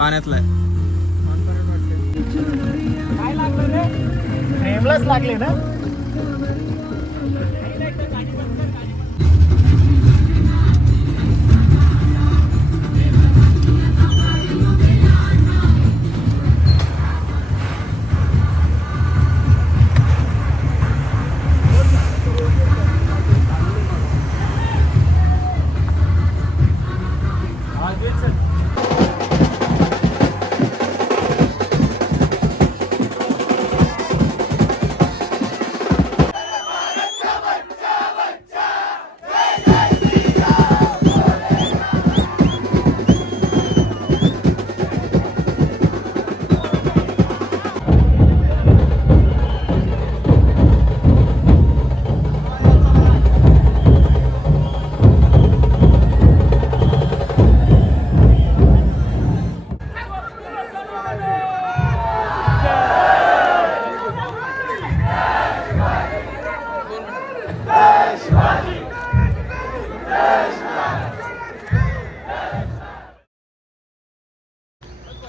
पाण्यातला आहे. काय लागलं रे? फ्रेमलाच लागले ना.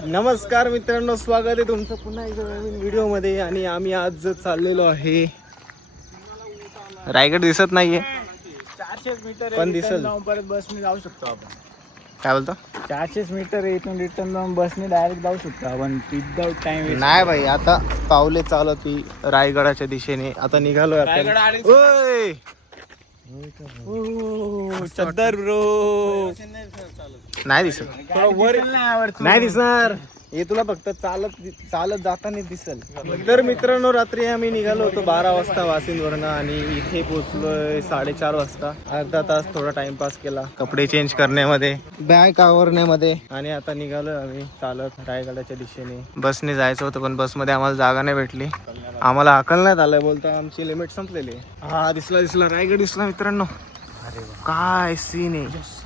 नमस्कार मित्रांनो, स्वागत आहे तुमचं पुन्हा एकदा नवीन व्हिडिओमध्ये. आणि आम्ही आज चाललेलो आहे, रायगड दिसत नाहीये 400 मीटर पण दिसल. परत बसने जाऊ शकतो आपण. काय बोलतो? 400 मीटर इथून रिटर्न जाऊन बसने डायरेक्ट जाऊ शकतो आपण विदाउट टाइम. नाही भाई, आता पावले चालवती रायगडाच्या दिशेने. आता निघालोय आपण. ओय चद्दर ब्रो नाही दिसत, नाही दिसणार. हे तुला फक्त चालत जाताना दिसल. तर मित्रांनो, रात्री आम्ही निघालो होतो 12 वाजता वासिंदवरनं आणि इथे पोहोचलोय 4:30 वाजता. अर्धा तास थोडा टाइमपास केला कपडे चेंज करण्यामध्ये, बॅग आवरण्यामध्ये, आणि आता निघालो आम्ही चालत रायगडाच्या दिशेने. बसने जायचं होतं पण बसमध्ये आम्हाला जागा नाही भेटली. आम्हाला हाकलण्यात आलंय, बोलता आमची लिमिट संपलेली. हा दिसला रायगड दिसला मित्रांनो. काय सीन आहे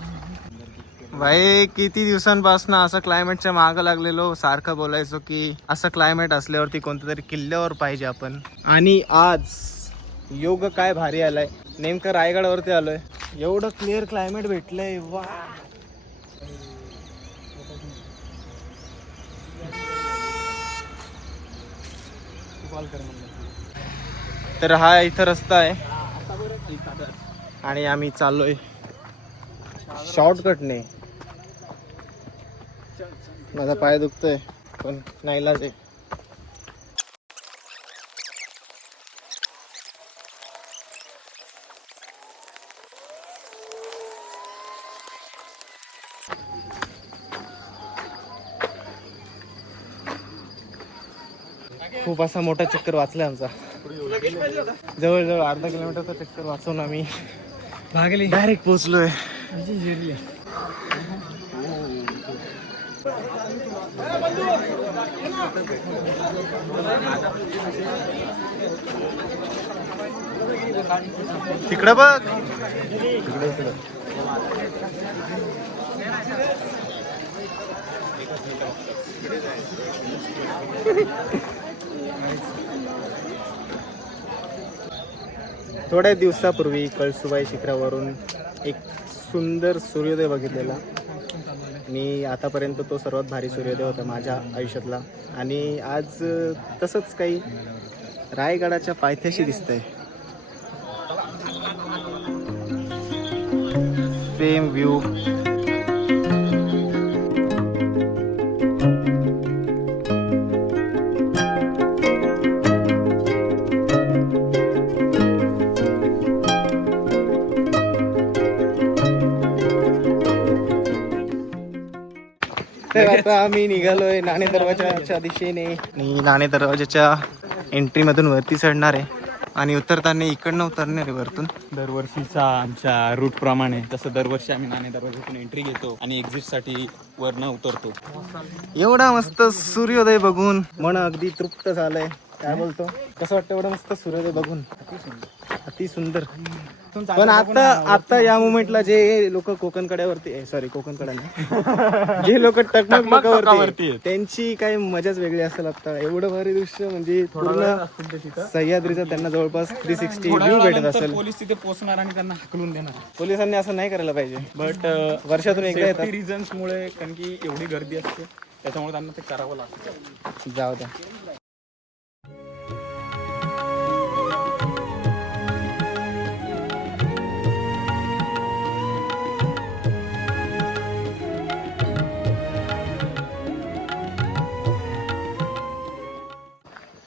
भाई. किती दिवसांपासून असं क्लायमेटच्या मागं लागलेलो. सारखं बोलायचो की असं क्लायमेट असल्यावरती कोणत्या तरी किल्ल्यावर पाहिजे आपण. आणि आज योग काय भारी आलाय, नेमकं रायगडावरती आलोय. एवढं क्लिअर क्लायमेट भेटलंय, वा. तर हा इथं रस्ता आहे आणि आम्ही चाललोय शॉर्टकटने. माझा पाय दुखतोय पण नाईलाज आहे. खूप असा मोठा चक्कर वाचलाय आमचा. जवळजवळ अर्धा किलोमीटरचा चक्कर वाचवून आम्ही भागली डायरेक्ट पोहोचलोय. तिकडं बघ, थोड्या दिवसापूर्वी कळसुबाई शिखरावरून एक सुंदर सूर्योदय बघितलेला मी. आतापर्यंत तो सर्वात भारी सूर्योदय होता माझ्या आयुष्यातला. आणि आज तसंच काही रायगडाच्या पायथ्याशी दिसतंय. Same view. तर आता आम्ही निघालोय नाणे दरवाजाच्या दिशेने. आणि नाणे दरवाजाच्या एंट्री मधून वरती चढणार आहे आणि उतरताना इकडनं उतरणार आहे वरतून. दरवर्षीचा आमच्या रूट प्रमाणे तसं दरवर्षी आम्ही नाणे दरवाजातून एंट्री घेतो आणि एक्झिट साठी वरनं उतरतो. एवढा मस्त सूर्योदय बघून मन अगदी तृप्त झालंय. काय बोलतो, कसं वाटतं एवढं मस्त सूर्योदय बघून? अति सुंदर. पण आता या मुमेंटला जे लोक कोकण कड्यावरती, सॉरी कोकण कडा नाही, जे लोक टकमकवरती, त्यांची काही मजाच वेगळी असेल. आता एवढं भारी दृश्य म्हणजे पूर्ण सह्याद्रीचा त्यांना जवळपास 360 व्ह्यू भेटत असेल. पोलीस तिथे पोहोचणार आणि त्यांना हकलून देणार. पोलिसांनी असं नाही करायला पाहिजे, बट वर्षातून एकदा येतात. रिझन्स मुळे, कारण की एवढी गर्दी असते त्याच्यामुळे त्यांना ते करावं लागतं. जाऊ द्या.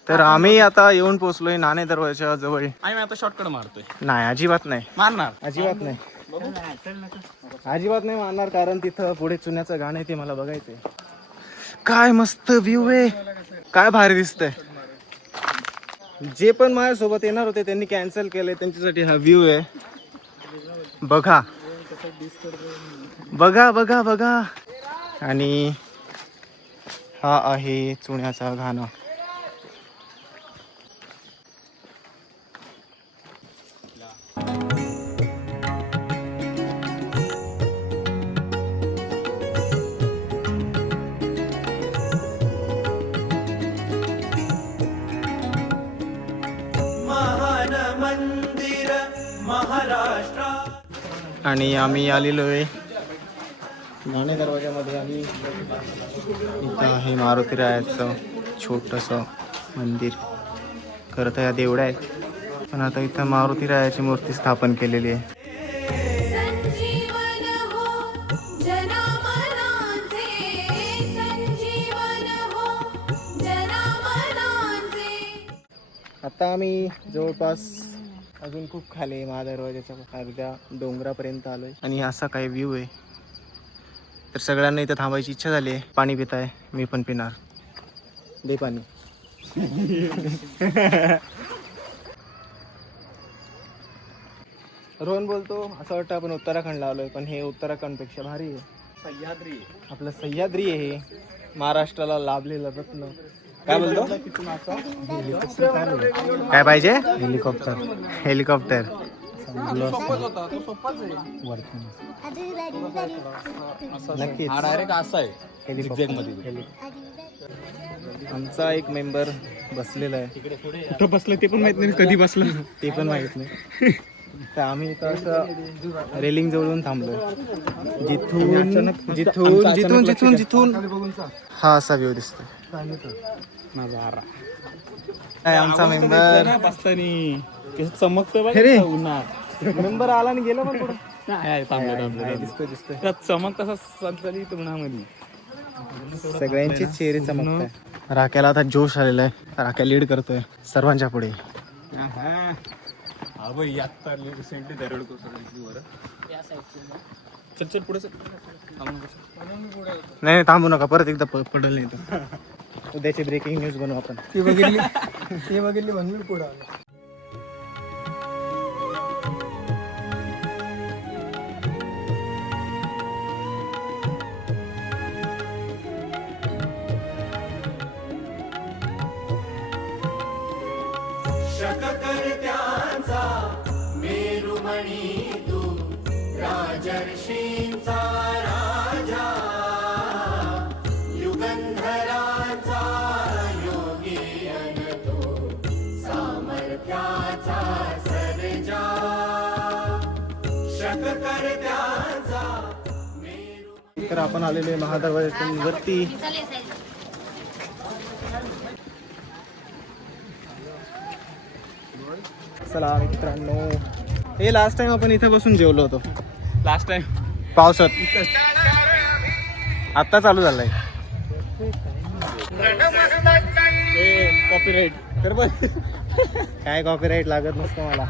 तर आम्ही आता येऊन पोहोचलोय नाणे दरवाजाच्या जवळ. आम्ही आता शॉर्टकट मारतोय. नाही, अजिबात नाही, मारणार अजिबात नाही, अजिबात नाही मारणार, कारण तिथं पुढे चुन्याचं गाणं आहे ते मला बघायचंय. काय मस्त व्ह्यू आहे, काय भारी दिसतंय. जे पण माझ्यासोबत येणार होते त्यांनी कॅन्सल केलंय, त्यांच्यासाठी हा व्ह्यू आहे. बघा बघा बघा बघा. आणि हा आहे चुन्याचा घाणा. आणि आम्ही आलेलो आहे नाणे दरवाजामध्ये. आणि इथं आहे मारुती रायाचं छोटंसं मंदिर. खरं तर या देवड्या आहेत, पण आता इथं मारुती रायाची मूर्ती स्थापन केलेली आहे. आता आम्ही जवळपास अजून खूप खाली महादरवाजाच्या अर्ध्या डोंगरापर्यंत आलोय. आणि असा काही व्ह्यू आहे. तर सगळ्यांना इथं थांबायची इच्छा झाली आहे. पाणी पिताय, मी पण पिणार. दे पाणी. रोहन बोलतो असं वाटतं आपण उत्तराखंडला आलोय, पण हे उत्तराखंडपेक्षा भारी आहे. सह्याद्री आपलं सह्याद्री आहे हे, महाराष्ट्राला लाभलेलं रत्न. काय बोलतो? काय पाहिजे? हेलिकॉप्टर. हेलिकॉप्टर नक्कीच. हा डायरेक्ट असा आहे हेलिकॉप्टर. आमचा एक मेंबर बसलेला आहे. कुठं बसलं ते पण माहित नाही, कधी बसलं ते पण माहित नाही. तर आम्ही इथं असं रेलिंग जवळून थांबलो. जिथून जिथून जिथून जिथून जिथून हा असा व्ह्यू दिसतोय. माझा आरा काय आमचा मेंबर बसतानी चमकतं बघ रे. उन्हात. मेंबर आला आणि गेला पण पुढे. थांबलं दिसतोय दिसतोय. त्यात चमक तसा संचलित उन्हामध्ये. सगळ्यांचे चेहरे चमकताय. राख्याला आता जोश आलेला आहे. राख्या लीड करतोय सर्वांच्या पुढे. रिसेंटली दरड कोसळली वर. चल चल पुढे चल. नाही थांबू नका, परत एकदा पडल नाही तर. उद्याची ब्रेकिंग न्यूज बनवू आपण. ती बघितली म्हणून मी पुढे आलो. तर आपण आलेलो आहे महादरवाजाच्या वरती. चला मित्रांनो, हे लास्ट टाइम आपण इथे बसून जेवलो होतो. लास्ट टाइम पावसात. आता चालू झालाय. कॉपीराइट तर बघ काय कॉपीराईट लागत नसतं मला.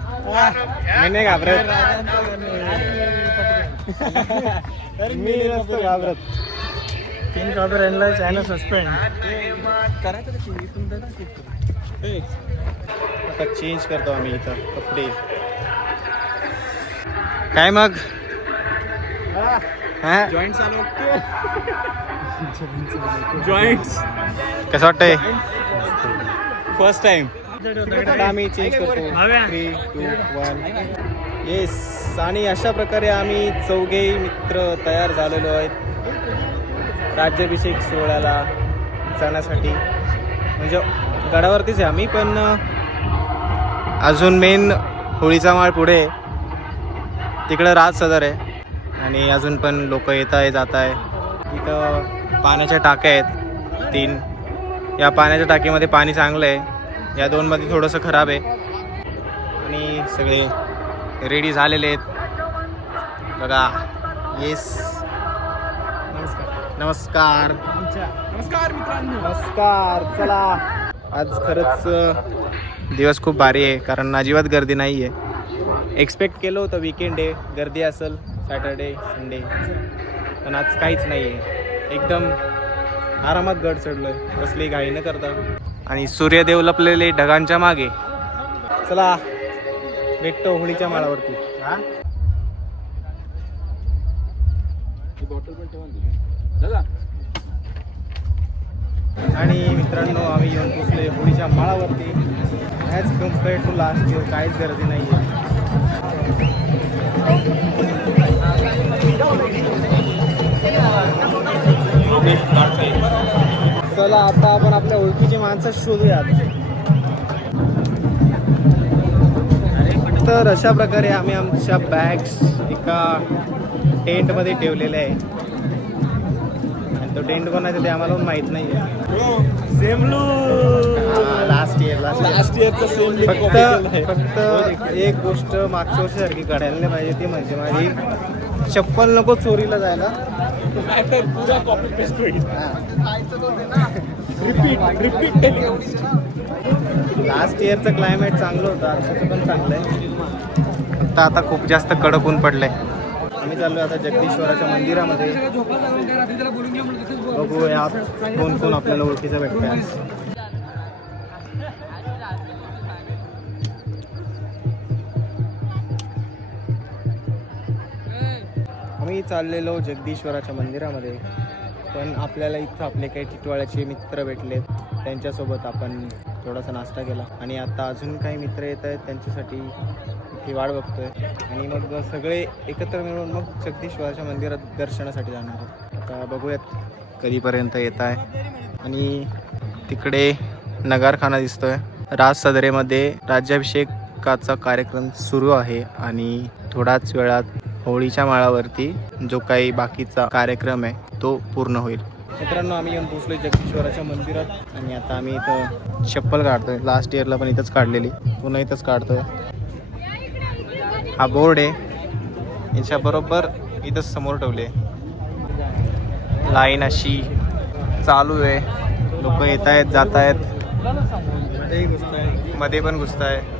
मी नाही घाबरत. मी नसतो घाबरत. 3 कॉपीराईटला चॅनल सस्पेंड करायचं. आता चेंज करतो आम्ही इथं कपडे. काय मग जॉईंट चालू. जॉईंट्स कसं वाटतंय? First time. आम्ही चेंज करतो. 3, 2, 1 येस. आणि अशा प्रकारे आम्ही चौघे मित्र तयार झालेलो आहेत राज्याभिषेक सोहळ्याला जाण्यासाठी. म्हणजे गडावरतीच आहे आम्ही, पण अजून मेन होळीचा माळ पुढे, तिकडं राज सदर आहे. आणि अजून पण लोक येत आहे जात आहे. इथं पाण्याच्या टाक्या आहेत. 3. या पाण्याच्या टाकीमध्ये पाणी चांगलं आहे, या 2 मध्ये थोडंसं खराब आहे. आणि सगळे रेडी झालेले आहेत बघा. येस, नमस्कार नमस्कार मित्रांनो. नमस्कार. चला, आज खरंच दिवस खूप भारी आहे कारण अजिबात गर्दी नाही आहे. एक्सपेक्ट केलं होतं वीकेंड आहे, गर्दी असेल सॅटर्डे संडे, पण आज काहीच नाही आहे. एकदम आरामात गड चढलोय, कसली घाई न करता. आणि सूर्यदेव लपलेले ढगांच्या मागे. चला भेटतो होळीच्या माळावरती. आणि मित्रांनो, आम्ही येऊन पोचले होळीच्या माळावरती. As compared to last year काहीच गर्दी नाही आहे. चला आता आपण आपल्या ओळखीची माणसं शोधूयात. तर अशा प्रकारे आम्ही आमच्या बॅग्स एका टेंटमध्ये ठेवलेल्या आहे. आणि तो टेंट कोणाचा ते आम्हाला पण माहीत नाही आहे. लास्ट इयरचा सेम. फक्त एक गोष्ट मागच्या वर्षीसारखी काढायला नाही पाहिजे, ती म्हणजे माझी चप्पल नको चोरीला जायला. लास्ट इयरचं क्लायमेट चांगलं होतं, आताचं पण चांगलं आहे. फक्त आता खूप जास्त कडक ऊन पडलंय. आम्ही चाललो आता जगदीश्वराच्या मंदिरामध्ये. बघूया कोण कोण आपल्याला ओळखीचं भेटतंय. आम्ही चाललेलो जगदीश्वराच्या मंदिरामध्ये, पण आपल्याला इथं आपले काही टिटवाळ्याचे मित्र भेटलेत, त्यांच्यासोबत आपण थोडासा नाश्ता केला. आणि आता अजून काही मित्र येत आहेत, त्यांच्यासाठी ही वाट बघतोय. आणि मग सगळे एकत्र मिळून मग जगदीश्वराच्या मंदिरात दर्शनासाठी जाणार आहोत. आता बघूयात कधीपर्यंत येत आहे. आणि तिकडे नगारखाना दिसतोय. राज सदरेमध्ये राज्याभिषेकाचा कार्यक्रम सुरू आहे आणि थोड्याच वेळात होळीच्या माळावरती जो काही बाकीचा कार्यक्रम आहे तो पूर्ण होईल. मित्रांनो, आम्ही येऊन पोचलोय जगदीश्वराच्या मंदिरात. आणि आता आम्ही इथं चप्पल काढतोय. लास्ट इयरला पण इथंच काढलेली, पुन्हा इथंच काढतोय. हा बोर्ड आहे, याच्याबरोबर इथंच समोर ठेवले. लाईन अशी चालू आहे, लोक येत आहेत जात आहेत, मध्ये पण घुसत आहे.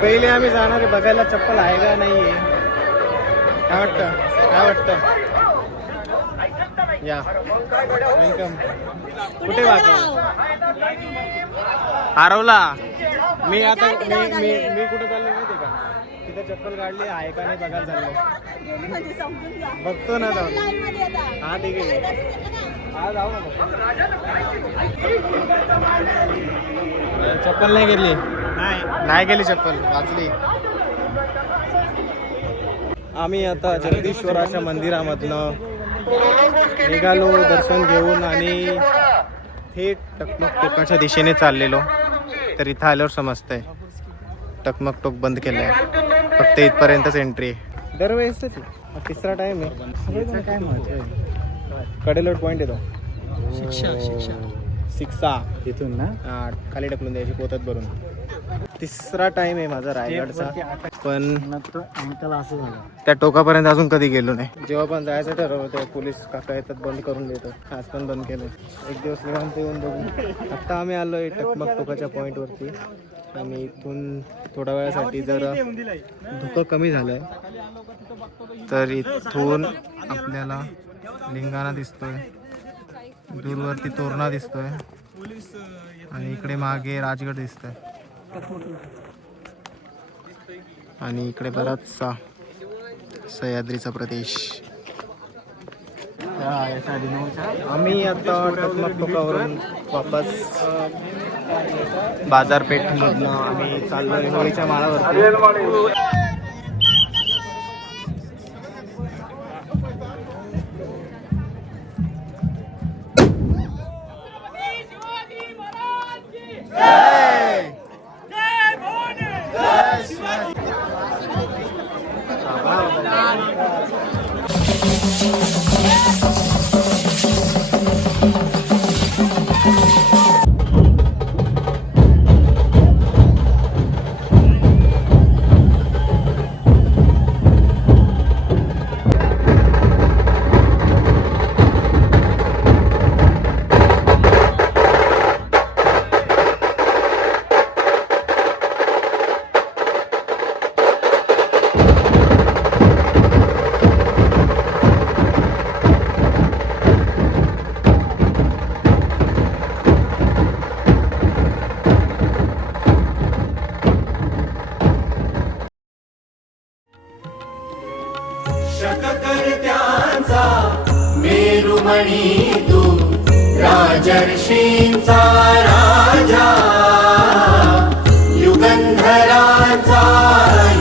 पहिले आम्ही जाणार आहे बघायला चप्पल आहे का नाही आहे. काय वाटतं, काय वाटतं? या वेलकम. कुठे वाटतं हरवला मी. आता मी कुठे चाललो माहिती का, तिथे चप्पल काढली आहे का नाही बघायला चाललो. बघतो ना, जाऊ. हा ठीक आहे, हा जाऊ ना. चप्पल नाही घेतली, नाही गेली चप्पल, वाचली. आम्ही आता जगदीश्वराच्या मंदिरामधनं निघालो दर्शन घेऊन आणि थेट टकमक टोकाच्या दिशेने चाललेलो. तर इथं आल्यावर समजतंय टकमक टोक बंद केलंय, फक्त इथपर्यंतच एंट्री आहे. दरवेळेस तिसरा टाइम आहे. काय महत्व आहे, कडेलोट पॉईंट येतो. शिक्षा तिथून ना खाली ढकलून द्यायची पोतात भरून. तिसरा टाइम आहे माझा रायगडचा, पण असं झालं त्या टोकापर्यंत अजून कधी गेलो नाही. जेव्हा पण जायचं ठरवलं तेव्हा पोलीस काका येतात, बंद करून देतात. आज पण बंद केलं. एक दिवस निवांत येऊन बघू. आता आम्ही आलोय टकमक टोकाच्या पॉईंटवरती. आणि इथून थोड्या वेळासाठी जर धुकं कमी झालंय तर इथून आपल्याला लिंगाणा दिसतोय, दूरवरती तोरणा दिसतोय आणि इकडे मागे राजगड दिसतोय. आणि इकडे बराचसा सह्याद्रीचा प्रदेश. आम्ही आता टकमक टोकावरून वापस बाजारपेठमधनं आम्ही चाललोय होळीच्या माळावर. शककर्त्यांचा मेरुमणी तू राजर्षींचा राजा युगंधराचा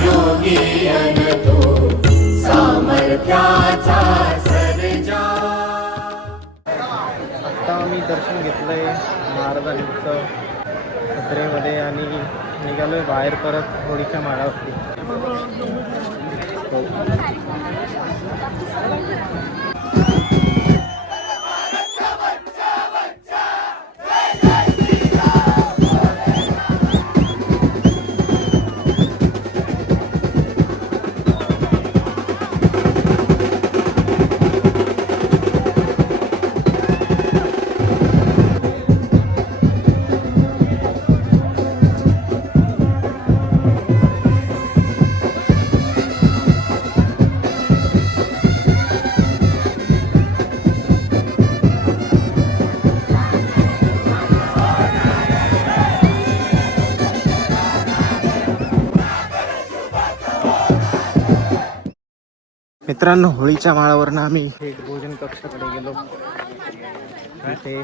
योगी अन तू सामर्थ्याचा सर्जा. आता आम्ही दर्शन घेतलंय महाराजांचं सत्रेमध्ये आणि निघालोय बाहेर परत होळीच्या माळावरती. मित्रांनो, होळीच्या माळावरनं आम्ही थेट भोजन कक्षाकडे गेलो, तिथे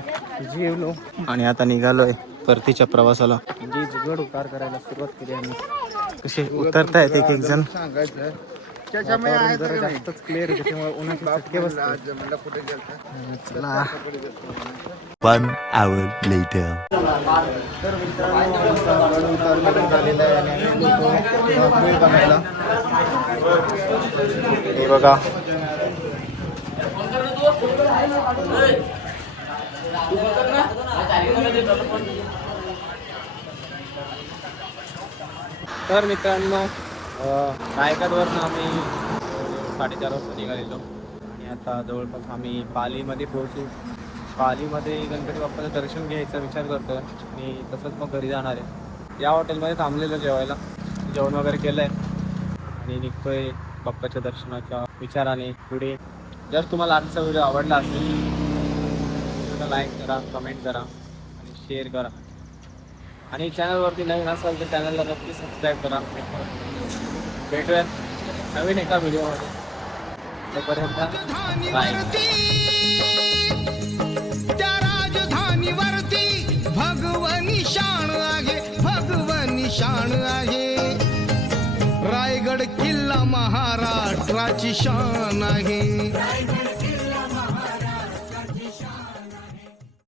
जेवलो आणि आता निघालोय परतीच्या प्रवासाला. म्हणजे जुगड उतार करायला सुरुवात केली आम्ही. कसे उतरतायत एक एक जण. वातावरण जरा जास्तच क्लिअर आहे त्याच्यामुळे उन्हाचे चटके बसतात. चला. 1 hour later. तर मित्रांनो, आमचा गड उतार झालेला आहे आणि आम्ही गेलो होतो बघायला. हे बघा, तर मित्रांनो नायकादवरनं आम्ही 4:30 वाजता निघालेलो आणि आता जवळपास आम्ही पालीमध्ये पोहोचू. पालीमध्ये गणपती बाप्पाचं दर्शन घ्यायचा विचार करतोय आणि तसंच मग घरी जाणार आहे. या हॉटेलमध्ये थांबलेलं जेवायला, जेवण वगैरे केलं आहे आणि निघतोय बाप्पाच्या दर्शनाच्या विचाराने पुढे. जर तुम्हाला आजचा व्हिडिओ आवडला असेल तर लाईक करा, कमेंट करा आणि शेअर करा. आणि चॅनलवरती नवीन असाल तर चॅनलला नक्की सबस्क्राईब करा. भेटूया नवीन एका व्हिडिओमध्ये. तोपर्यंत बाय. त्या राजधानीवरती भगवनी शान आहे, भगवनी शान आहे. रायगड किल्ला महाराष्ट्राची शान आहे.